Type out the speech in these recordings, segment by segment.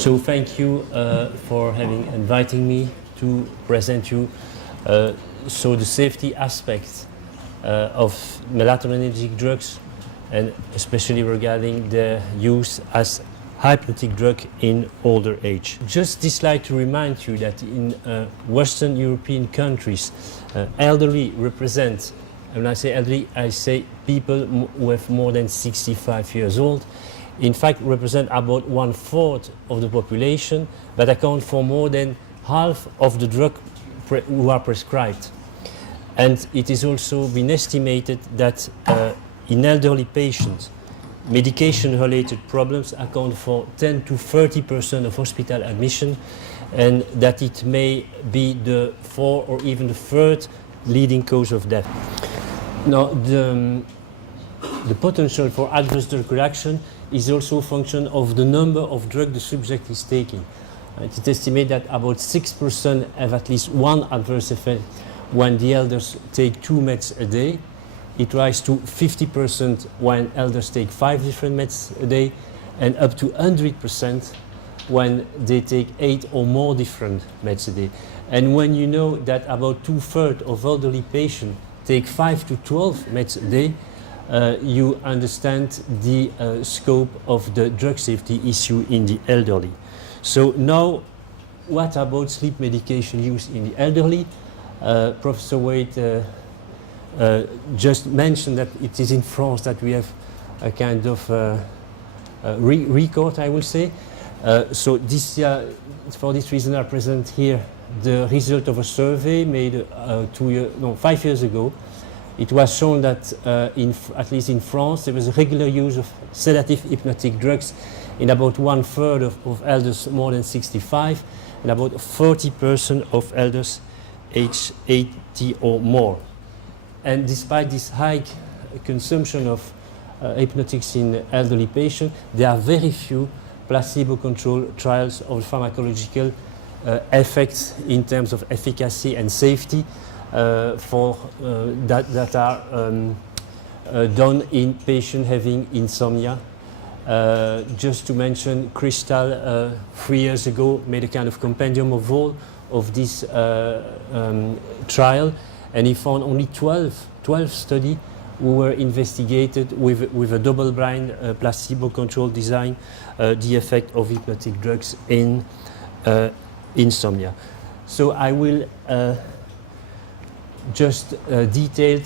So thank you for having inviting me to present you so the safety aspects of melatonergic drugs, and especially regarding their use as hypnotic drug in older age. Just this slide to remind you that in Western European countries, elderly represent, and when I say elderly, I say people who have more than 65 years old, in fact represent about 1/4 of the population, but account for more than half of the drug who are prescribed. And it is also been estimated that in elderly patients, medication-related problems account for 10 to 30% of hospital admission, and that it may be the fourth or even the third leading cause of death. Now, the potential for adverse drug reaction is also a function of the number of drugs the subject is taking. It is estimated that about 6% have at least one adverse effect when the elders take 2 meds a day. It rises to 50% when elders take 5 different meds a day, and up to 100% when they take 8 or more different meds a day. And when you know that about 2/3 of elderly patients take 5 to 12 meds a day, you understand the scope of the drug safety issue in the elderly. So now, what about sleep medication use in the elderly? Professor Waite just mentioned that it is in France that we have a kind of record, I will say. So this year, for this reason, I present here the result of a survey made 5 years ago. It was shown that at least in France, there was a regular use of sedative hypnotic drugs in about 1/3 of elders more than 65, and about 40% of elders aged 80 or more. And despite this high consumption of hypnotics in elderly patients, there are very few placebo-controlled trials of pharmacological effects in terms of efficacy and safety that are done in patients having insomnia. Just to mention, Crystal 3 years ago made a kind of compendium of all of this trial, and he found only 12 studies who were investigated with a double-blind placebo-controlled design the effect of hypnotic drugs in insomnia. So I will just detail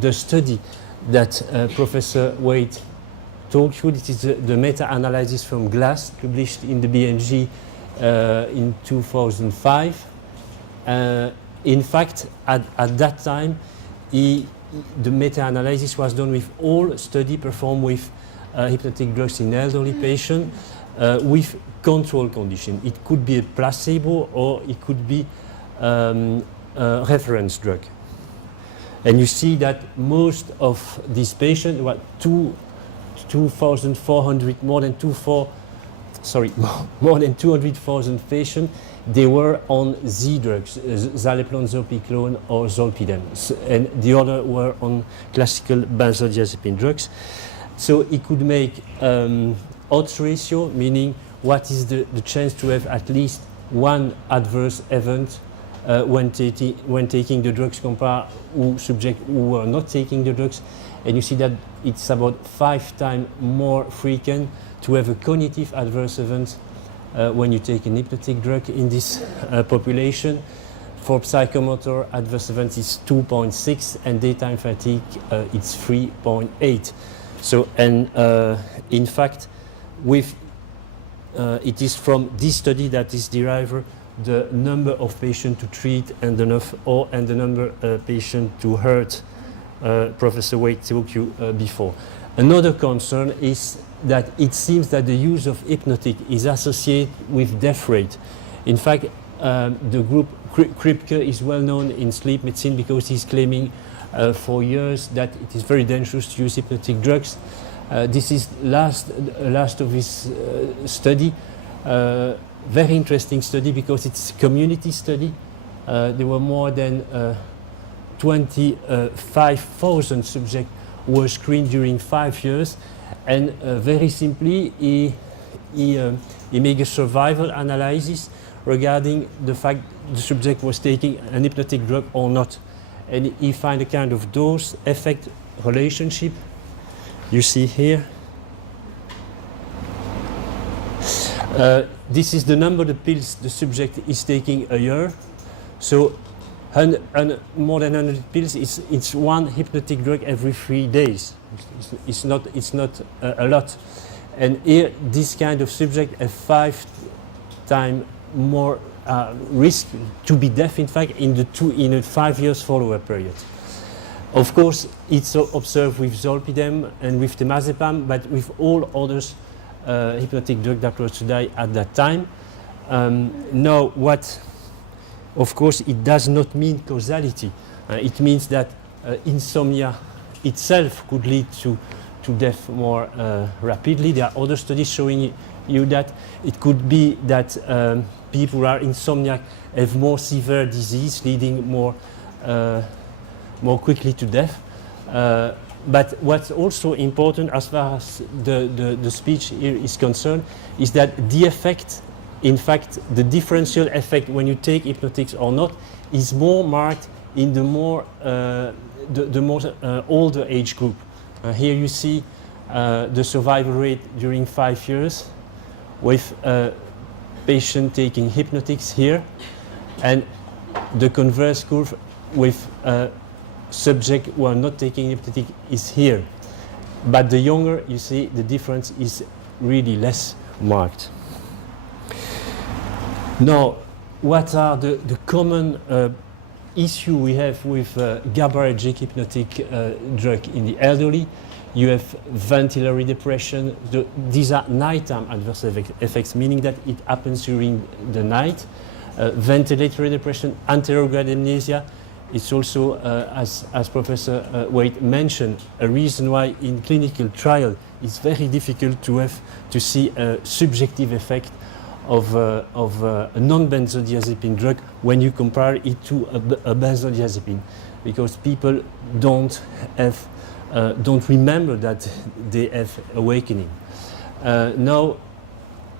the study that Professor Waite told you. This is the meta-analysis from Glass, published in the BMJ in 2005. In fact, at that time, the meta-analysis was done with all studies performed with hypnotic drugs in elderly patients with control condition. It could be a placebo or it could be a reference drug. And you see that most of these patients, more than 200,000 patients, they were on Z drugs, Zaleplon, Zopiclone, or Zolpidem, and the other were on classical benzodiazepine drugs. So it could make odds ratio, meaning what is the chance to have at least one adverse event when taking the drugs compared to subjects who were not taking the drugs. And you see that it's about 5 times more frequent to have a cognitive adverse event when you take an hypnotic drug in this population. For psychomotor adverse events is 2.6, and daytime fatigue it's 3.8. So, and in fact, it is from this study that is derived the number of patients to treat and the number of patients to hurt. Professor Waite told you before. Another concern is that it seems that the use of hypnotic is associated with death rate. In fact, the group Kripke is well known in sleep medicine because he's claiming for years that it is very dangerous to use hypnotic drugs. This is last of his study. Very interesting study because it's a community study. There were more than 25,000 subjects who were screened during 5 years, and very simply he he made a survival analysis regarding the fact the subject was taking an hypnotic drug or not. And he found a kind of dose-effect relationship. You see here. This is the number of pills the subject is taking a year. So more than 100 pills, it's one hypnotic drug every 3 days. It's not a lot. And here, this kind of subject have 5 times more risk to be deaf, in fact, in a 5 years follow-up period. Of course, it's observed with zolpidem and with temazepam, but with all others hypnotic drug that were studied at that time. Now, of course, it does not mean causality. It means that insomnia itself could lead to death more rapidly. There are other studies showing you that it could be that people who are insomniac have more severe disease, leading more quickly to death. But what's also important as far as the speech here is concerned is that the effect, in fact, the differential effect when you take hypnotics or not, is more marked in the more older age group. Here you see the survival rate during 5 years with a patient taking hypnotics here, and the converse curve with subject who are not taking hypnotic is here. But the younger, you see, the difference is really less marked. Now, what are the common issue we have with GABAergic hypnotic drug in the elderly? You have ventilatory depression. These are nighttime adverse effects, meaning that it happens during the night. Ventilatory depression, anterograde amnesia. It's also, as Professor Waite mentioned, a reason why in clinical trial it's very difficult to see a subjective effect of a non-benzodiazepine drug when you compare it to a benzodiazepine, because people don't remember that they have awakening. Now,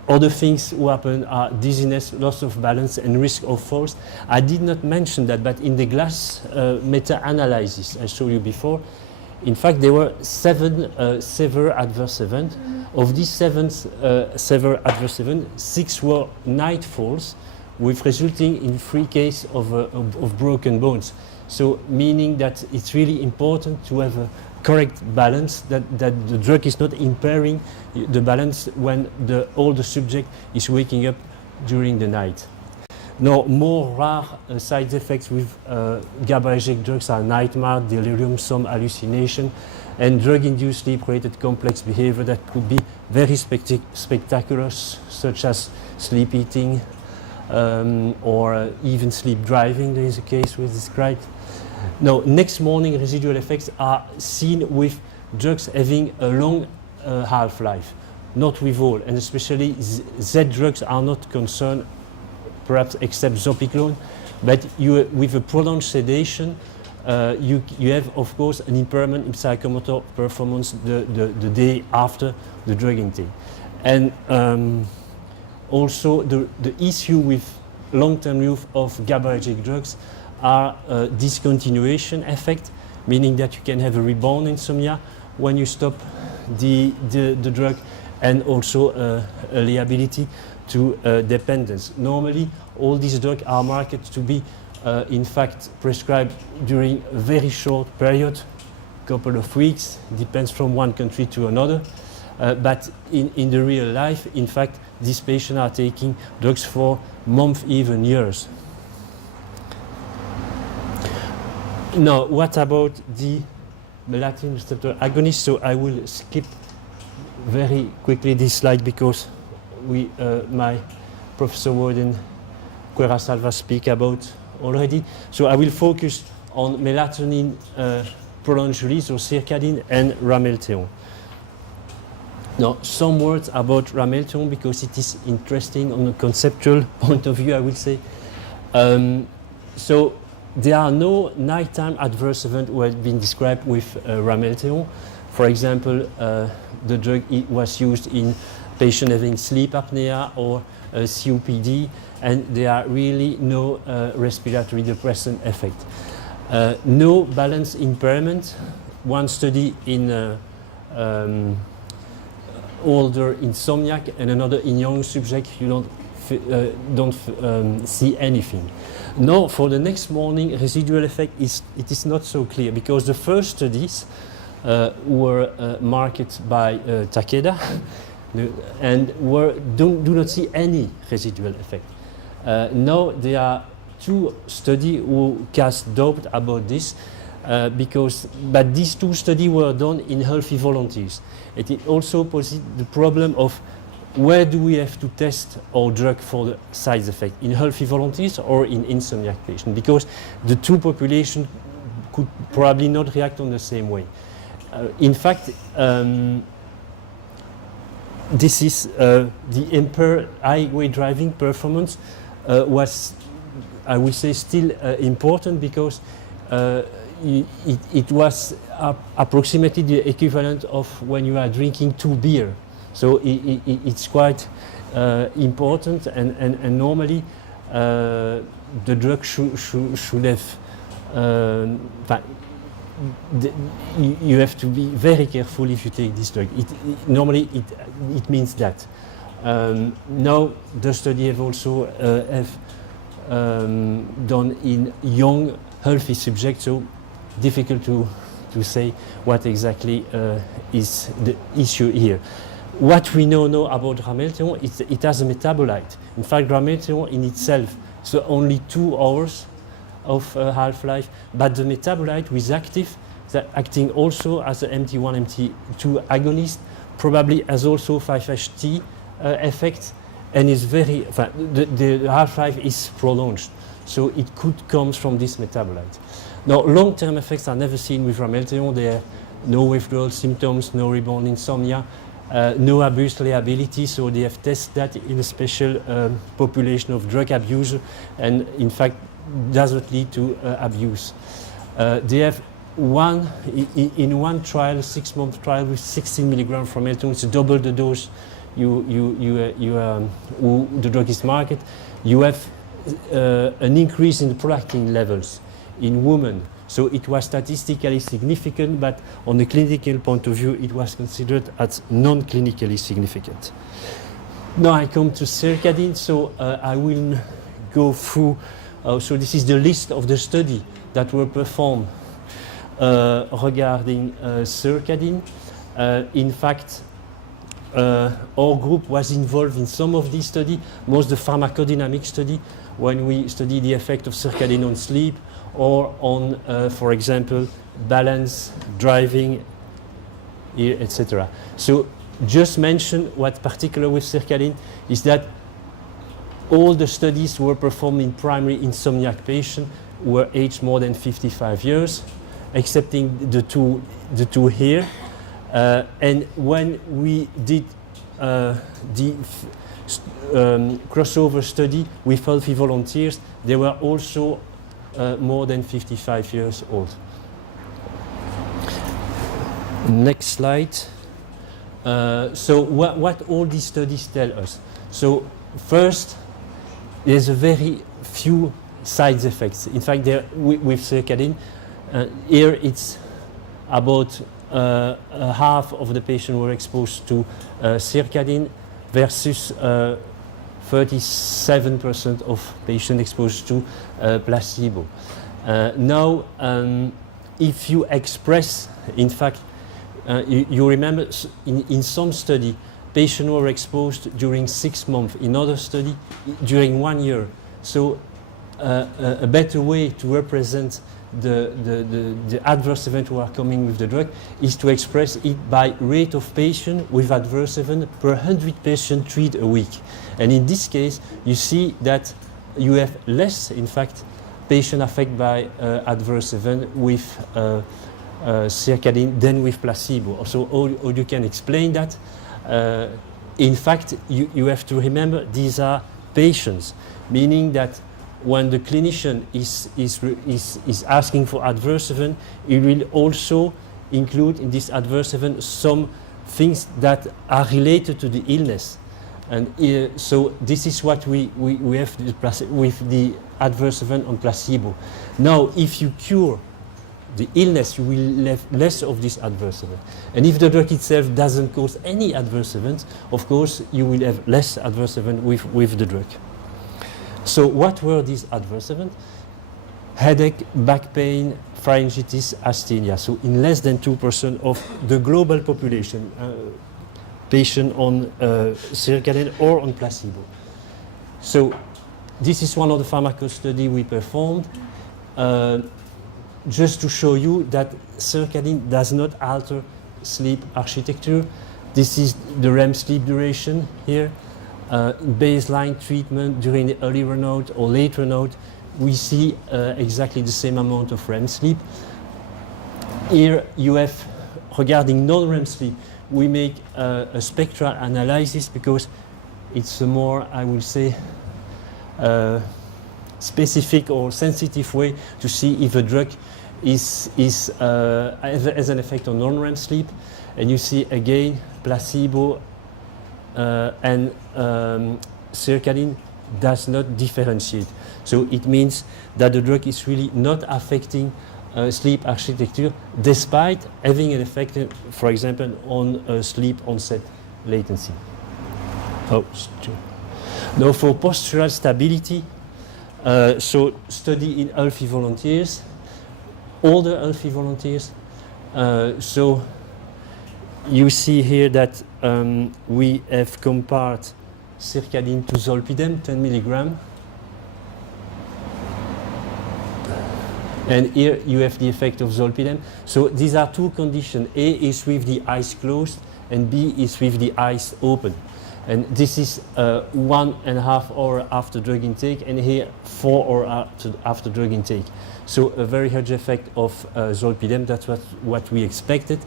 other things who happen are dizziness, loss of balance, and risk of falls. I did not mention that, but in the GLASS meta-analysis I showed you before, in fact, there were 7 severe adverse events. Of these 7 severe adverse events, 6 were night falls, with resulting in 3 cases of broken bones. So, meaning that it's really important to have a correct balance, that the drug is not impairing the balance when the older subject is waking up during the night. Now, more rare side effects with GABAergic drugs are nightmare, delirium, some hallucination, and drug-induced sleep-related complex behavior that could be very spectacular, such as sleep eating or even sleep driving. There is a case we described. Now, next morning residual effects are seen with drugs having a long half-life, not with all, and especially Z drugs are not concerned, perhaps except zopiclone, but with a prolonged sedation, you have, of course, an impairment in psychomotor performance the day after the drug intake. And also the issue with long-term use of GABAergic drugs are discontinuation effect, meaning that you can have a rebound insomnia when you stop the drug, and also a liability to dependence. Normally, all these drugs are marketed to be, in fact, prescribed during a very short period, couple of weeks, depends from one country to another. But in the real life, in fact, these patients are taking drugs for months, even years. Now, what about the melatonin receptor agonist? So I will skip very quickly this slide because my Professor Warden Querasalva speak about already. So I will focus on melatonin prolonged release, or circadin, and ramelteon. Now, some words about ramelteon because it is interesting on a conceptual point of view, I will say. So there are no nighttime adverse events who have been described with ramelteon. For example, the drug was used in patient having sleep apnea or COPD, and there are really no respiratory depressant effect. No balance impairment. One study in older insomniac and another in young subject, you don't see anything. Now, for the next morning, residual effect it is not so clear, because the first studies were marketed by Takeda and do not see any residual effect. Now there are two studies who cast doubt about this, but these two studies were done in healthy volunteers. It also poses the problem of where do we have to test our drug for the side effect, in healthy volunteers or in insomniac patients, because the two populations could probably not react on the same way. In fact, this is the impaired highway driving performance was, I would say, still important, because it was approximately the equivalent of when you are drinking 2 beers. So it's quite important, and normally the drug should have. You have to be very careful if you take this drug. Normally it means that. Now the study have also done in young healthy subjects, so difficult to say what exactly is the issue here. What we know now about ramelteon is it has a metabolite. In fact, ramelteon in itself is only 2 hours of half-life, but the metabolite is active, acting also as an MT1, MT2 agonist, probably has also 5-HT effect, and is very, the half-life is prolonged, so it could come from this metabolite. Now, long-term effects are never seen with ramelteon. There are no withdrawal symptoms, no rebound insomnia, no abuse liability, so they have tested that in a special population of drug abusers, and in fact doesn't lead to abuse. They have in one trial, 6-month trial with 16 milligrams from ramelteon, it's double the dose the drug is marketed. You have an increase in the prolactin levels in women. So it was statistically significant, but on the clinical point of view, it was considered as non-clinically significant. Now I come to Circadin, so I will go through. So this is the list of the studies that were performed regarding Circadin. In fact, our group was involved in some of these studies, most the pharmacodynamic study, when we study the effect of Circadin on sleep, or on, for example, balance, driving, etc. So just mention what particular with Circadin is that all the studies were performed in primary insomniac patients who were aged more than 55 years, excepting the two here. And when we did the crossover study with healthy volunteers, they were also more than 55 years old. Next slide. So what all these studies tell us? So first, there's a very few side effects. In fact, with Circadin, here it's about half of the patients were exposed to Circadin versus 37% of patients exposed to placebo. Now, if you express, in fact, you remember in some study, patients were exposed during 6 months, in other study during 1 year. So a better way to represent the adverse event who are coming with the drug is to express it by rate of patient with adverse event per 100 patients treated a week. And in this case, you see that you have less, in fact, patient affected by adverse event with Circadin than with placebo. So how you can explain that? In fact, you have to remember these are patients, meaning that when the clinician is asking for adverse event, he will also include in this adverse event some things that are related to the illness. And so this is what we have with the adverse event on placebo. Now, if you cure the illness, you will have less of this adverse event. And if the drug itself doesn't cause any adverse events, of course, you will have less adverse event with the drug. So what were these adverse events? Headache, back pain, pharyngitis, asthenia. So in less than 2% of the global population, patient on Sercadine or on placebo. So this is one of the pharmaco studies we performed, just to show you that Sercadine does not alter sleep architecture. This is the REM sleep duration here. Baseline treatment during the early run-out or late run-out, we see exactly the same amount of REM sleep. Here you have, regarding non-REM sleep, we make a spectral analysis because it's a more, I will say, specific or sensitive way to see if a drug has an effect on non-REM sleep. And you see again placebo and Sercadine does not differentiate. So it means that the drug is really not affecting sleep architecture despite having an effect, for example, on sleep onset latency. Now for postural stability, so study in healthy volunteers, older healthy volunteers. So you see here that we have compared Sercadine to Zolpidem, 10 milligram. And here you have the effect of Zolpidem. So these are two conditions. A is with the eyes closed and B is with the eyes open. And this is 1.5 hours after drug intake, and here 4 hours after drug intake. So a very huge effect of Zolpidem, that's what we expected.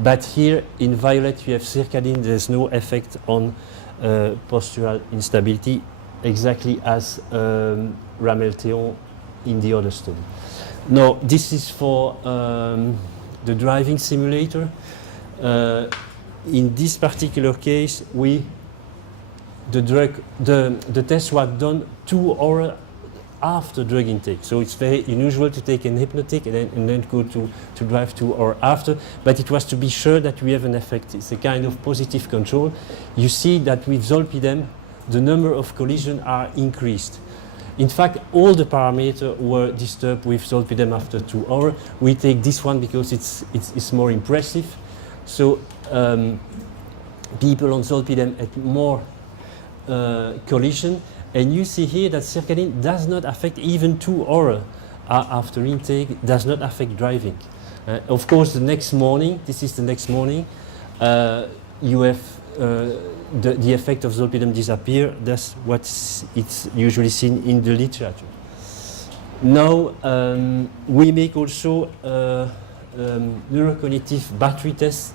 But here in violet you have Sercadine, there's no effect on postural instability, exactly as Ramelteon in the other study. Now this is for the driving simulator. In this particular case, the test was done 2 hours after drug intake. So it's very unusual to take an hypnotic and then go to drive 2 hours after, but it was to be sure that we have an effect. It's a kind of positive control. You see that with Zolpidem, the number of collisions are increased. In fact, all the parameters were disturbed with Zolpidem after 2 hours. We take this one because it's more impressive. So people on Zolpidem had more collision, and you see here that Sercadine does not affect even 2 hours after intake, does not affect driving. Of course, the next morning, this is the next morning, you have the effect of Zolpidem disappear. That's what it's usually seen in the literature. Now we make also neurocognitive battery test.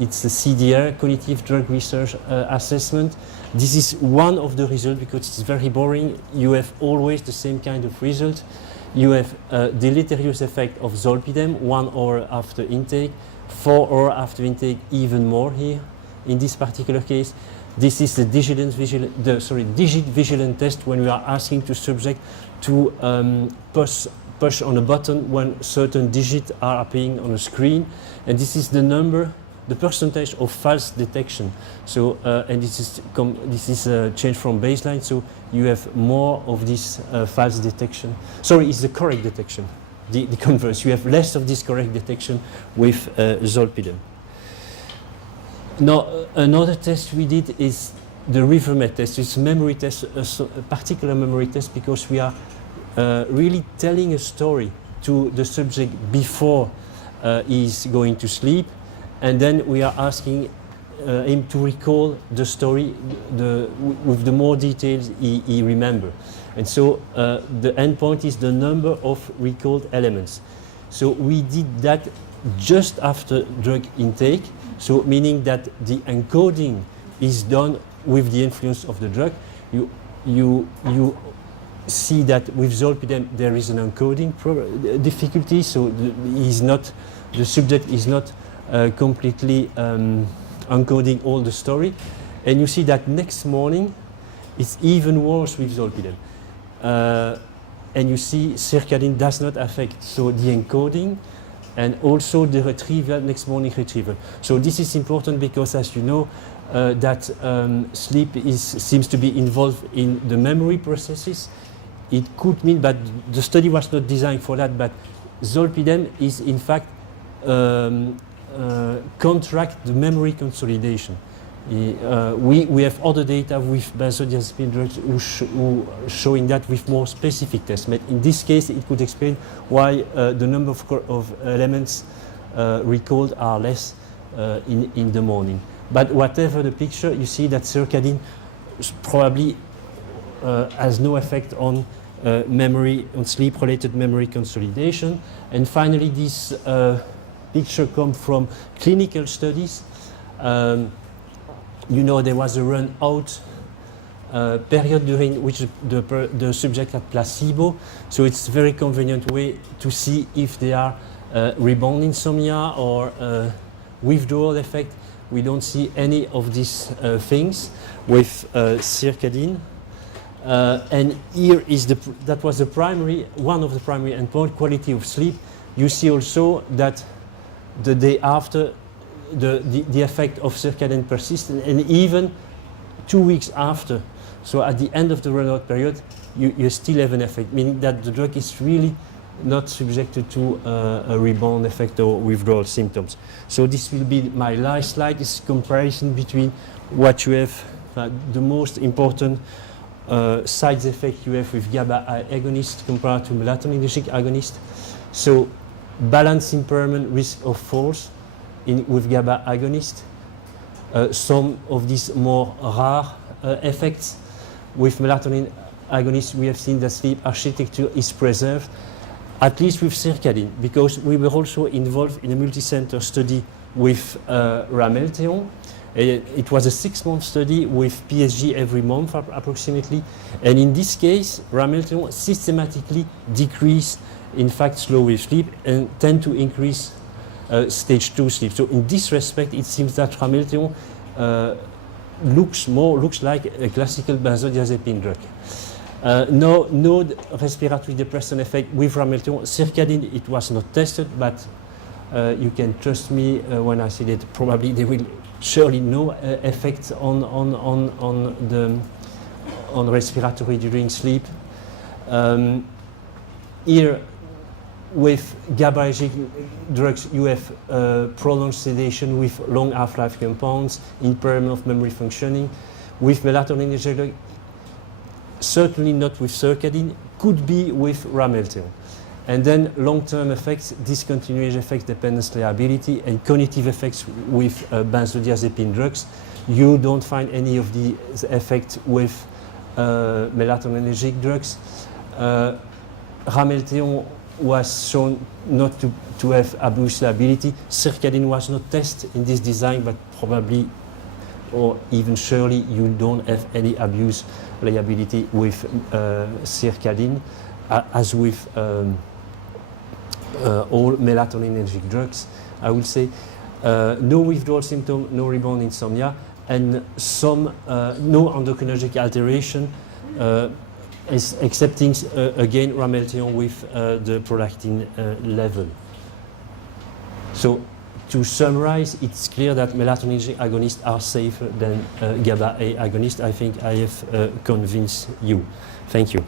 It's a CDR, Cognitive Drug Research Assessment. This is one of the results because it's very boring. You have always the same kind of result. You have a deleterious effect of Zolpidem 1 hour after intake, 4 hours after intake, even more here. In this particular case, this is the digit vigilant test when we are asking the subject to push on a button when certain digits are appearing on a screen, and this is the number, the percentage of false detection. So and this is a change from baseline. So you have more of this false detection. Sorry, it's the correct detection. The converse. You have less of this correct detection with Zolpidem. Now, another test we did is the RiverMed test. It's a memory test, a particular memory test, because we are really telling a story to the subject before he's going to sleep, and then we are asking him to recall the story with the more details he remembers. And so the endpoint is the number of recalled elements. So we did that just after drug intake. So meaning that the encoding is done with the influence of the drug. You see that with Zolpidem there is an encoding difficulty. So the subject is not completely encoding all the story. And you see that next morning, it's even worse with zolpidem. And you see circadian does not affect so the encoding and also the retrieval, next morning retrieval. So this is important because, as you know, that sleep seems to be involved in the memory processes. It could mean, but the study was not designed for that, but zolpidem is in fact contract the memory consolidation. We have other data with benzodiazepine drugs who showing that with more specific tests. But in this case, it could explain why the number of elements recalled are less in the morning. But whatever the picture, you see that circadian probably has no effect on memory, on sleep-related memory consolidation. And finally, this picture comes from clinical studies. You know, there was a run-out period during which the subject had placebo. So it's a very convenient way to see if they are rebound insomnia or withdrawal effect. We don't see any of these things with circadian. And here is that was the primary, one of the primary endpoint, quality of sleep. You see also that the day after, the effect of circadian persisted, and even 2 weeks after. So at the end of the run-out period, you still have an effect, meaning that the drug is really not subjected to a rebound effect or withdrawal symptoms. So this will be my last slide, this comparison between what you have, the most important side effect you have with GABA agonist compared to melatonergic agonist. So balance impairment, risk of falls with GABA agonist. Some of these more rare effects. With melatonin agonist, we have seen that sleep architecture is preserved, at least with circadian, because we were also involved in a multi-center study with Ramelteon. It was a 6-month study with PSG every month approximately, and in this case, Ramelteon systematically decreased, in fact, slow wave sleep and tend to increase stage 2 sleep. So in this respect, it seems that Ramelteon looks like a classical benzodiazepine drug. No respiratory depressant effect with Ramelteon. Circadian, it was not tested, but you can trust me when I say that probably there will surely no effect on respiratory during sleep. Here, with GABAergic drugs, you have prolonged sedation with long half-life compounds, impairment of memory functioning. With melatonergic drugs, certainly not with circadian, could be with Ramelteon. And then long-term effects, discontinuation effects, dependence liability, and cognitive effects with benzodiazepine drugs. You don't find any of these effects with melatonergic drugs. Ramelteon was shown not to have abuse liability. Circadian was not tested in this design, but probably, or even surely, you don't have any abuse liability with circadian, as with all melatonergic drugs, I will say. No withdrawal symptom, no rebound insomnia, and some no endocrinologic alteration, excepting again Ramelteon with the prolactin level. So to summarize, it's clear that melatonergic agonists are safer than GABA A agonists. I think I have convinced you. Thank you.